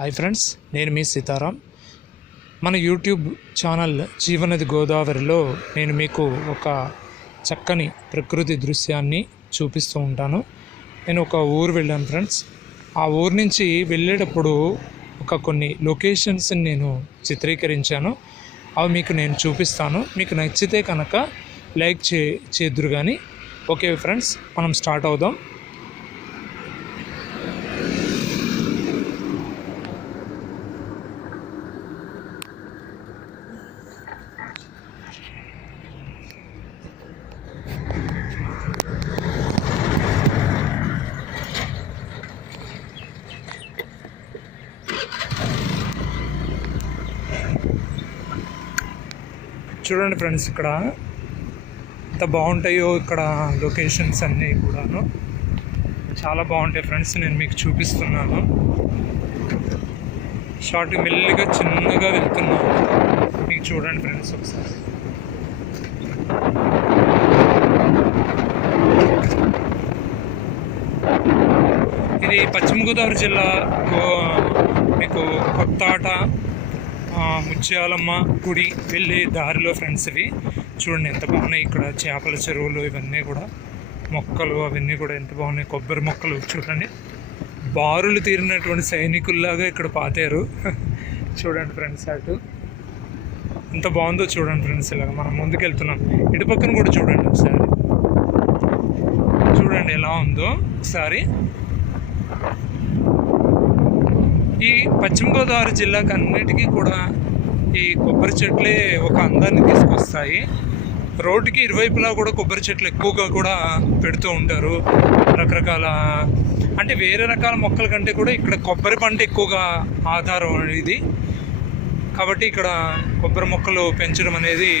Hi friends నేను మీ సీతారాం. మన YouTube channel జీవనది గోదావరిలో నేను మీకు ఒక చక్కని ప్రకృతి దృశ్యాన్ని చూపిస్తూ ఉంటాను. నేను ఒక ఊరు వెళ్ళాను ఫ్రెండ్స్. ఆ ఊరు నుంచి వెళ్ళేటప్పుడు ఒక కొన్ని లొకేషన్స్ని నేను చిత్రీకరించాను. అవి మీకు నేను చూపిస్తాను. మీకు నచ్చితే కనుక లైక్ చే చేద్దురు కానీ ఓకే ఫ్రెండ్స్ మనం స్టార్ట్ అవుదాం. చూడండి ఫ్రెండ్స్ ఇక్కడ ఎంత బాగుంటాయో ఇక్కడ లొకేషన్స్ అన్నీ కూడాను. చాలా బాగుంటాయి ఫ్రెండ్స్ నేను మీకు చూపిస్తున్నాను. షార్ట్ మెల్లిగా చిన్నగా వెళ్తున్నాను. మీకు చూడండి ఫ్రెండ్స్ ఒకసారి. ఇది పశ్చిమ గోదావరి జిల్లా మీకు కొత్తాట ఆట ముత్యాలమ్మ గుడి వెళ్ళే దారిలో ఫ్రెండ్స్ ఇవి. చూడండి ఎంత బాగున్నాయి ఇక్కడ చేపల చెరువులు ఇవన్నీ కూడా. మొక్కలు అవన్నీ కూడా ఎంత బాగున్నాయి. కొబ్బరి మొక్కలు చూడండి. బారులు తీరినటువంటి సైనికుల్లాగా ఇక్కడ పాతారు. చూడండి ఫ్రెండ్స్ అటు. ఎంత బాగుందో చూడండి ఫ్రెండ్స్ ఇలాగ. మనం ముందుకెళ్తున్నాం. ఇటు పక్కన కూడా చూడండి ఒకసారి. చూడండి ఎలా ఉందో. ఒకసారి ఈ పశ్చిమ గోదావరి జిల్లాకు అన్నిటికీ కూడా ఈ కొబ్బరి చెట్లే ఒక అందాన్ని తీసుకొస్తాయి. రోడ్డుకి ఇరువైపులా కూడా కొబ్బరి చెట్లు ఎక్కువగా కూడా పెడుతూ ఉంటారు. రకరకాల అంటే వేరే రకాల మొక్కల కంటే కూడా ఇక్కడ కొబ్బరి పంట ఎక్కువగా ఆధారం ఇది కాబట్టి ఇక్కడ కొబ్బరి మొక్కలు పెంచడం అనేది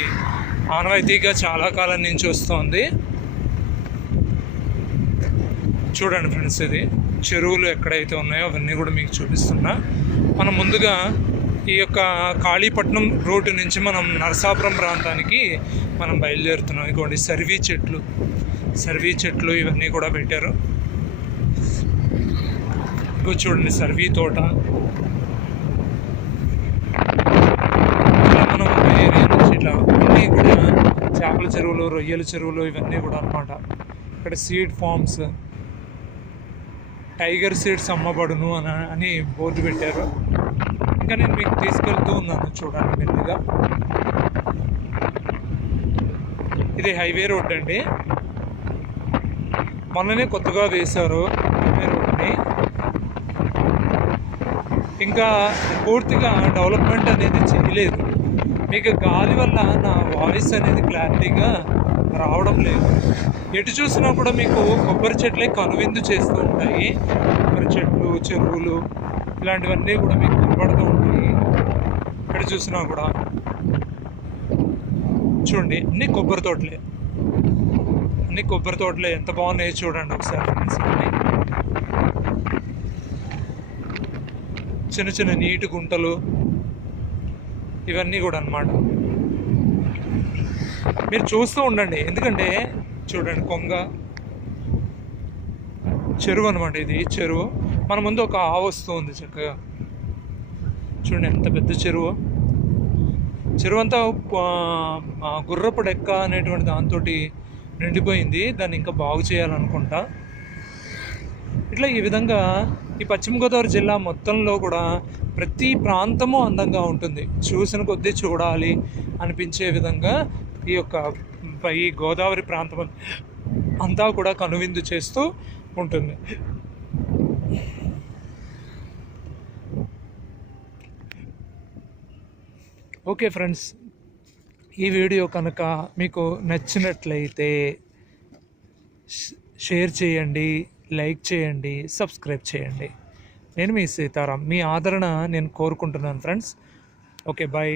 ఆనవాయితీగా చాలా కాలం నుంచి వస్తుంది. చూడండి ఫ్రెండ్స్ ఇది. చెరువులు ఎక్కడైతే ఉన్నాయో అవన్నీ కూడా మీకు చూపిస్తున్నా. మనం ముందుగా ఈ యొక్క కాళీపట్నం రోడ్డు నుంచి మనం నరసాపురం ప్రాంతానికి మనం బయలుదేరుతున్నాం. ఇదిగోండి సర్వీ చెట్లు. సర్వీ చెట్లు ఇవన్నీ కూడా పెట్టారు. ఇంకో చూడండి సర్వీ తోట. మనం ఏరియా నుంచి ఇట్లా అన్నీ కూడా చేపల చెరువులు రొయ్యల చెరువులు ఇవన్నీ కూడా అన్నమాట. ఇక్కడ సీడ్ ఫార్మ్స్ టైగర్ సీడ్స్ అమ్మబడును అని అని బోర్డు పెట్టారు. ఇంకా నేను మీకు తీసుకెళ్తూ ఉన్నాను చూడండి మెల్లిగా. ఇది హైవే రోడ్ అండి. మొన్ననే కొత్తగా వేశారు హైవే రోడ్ని. ఇంకా పూర్తిగా డెవలప్మెంట్ అనేది చేయలేదు. మీకు గాలి వల్ల నా వాయిస్ అనేది క్లారిటీగా రావడం లేదు. ఎటు చూసినా కూడా మీకు కొబ్బరి చెట్లే కనువిందు చేస్తూ ఉంటాయి. కొబ్బరి చెట్లు చెరువులు ఇలాంటివన్నీ కూడా మీకు కనబడుతూ ఉంటాయి. ఎటు చూసినా కూడా. చూడండి అన్ని కొబ్బరి తోటలే. అన్ని కొబ్బరి తోటలే. ఎంత బాగున్నాయో చూడండి ఒకసారి. చిన్న చిన్న నీటి గుంటలు ఇవన్నీ కూడా అన్నమాట. మీరు చూస్తూ ఉండండి. ఎందుకంటే చూడండి కొంగ. చెరువు అనమాట ఇది చెరువు. మన ముందు ఒక ఆవు వస్తుంది ఉంది చక్కగా. చూడండి ఎంత పెద్ద చెరువు. చెరువు అంతా గుర్రపు డెక్క అనేటువంటి దాంతో నిండిపోయింది. దాన్ని ఇంకా బాగు చేయాలనుకుంటా. ఇట్లా ఈ విధంగా ఈ పశ్చిమ గోదావరి జిల్లా మొత్తంలో కూడా ప్రతి ప్రాంతము అందంగా ఉంటుంది. చూసిన కొద్దీ చూడాలి అనిపించే విధంగా ఈ యొక్క ఈ గోదావరి ప్రాంతం అంతా కూడా కనువిందు చేస్తూ ఉంటుంది. ఓకే ఫ్రెండ్స్ ఈ వీడియో కనుక మీకు నచ్చినట్లయితే షేర్ చేయండి లైక్ చేయండి సబ్స్క్రైబ్ చేయండి. నేను మీ సీతారాం మీ ఆదరణ నేను కోరుకుంటున్నాను ఫ్రెండ్స్. Okay bye.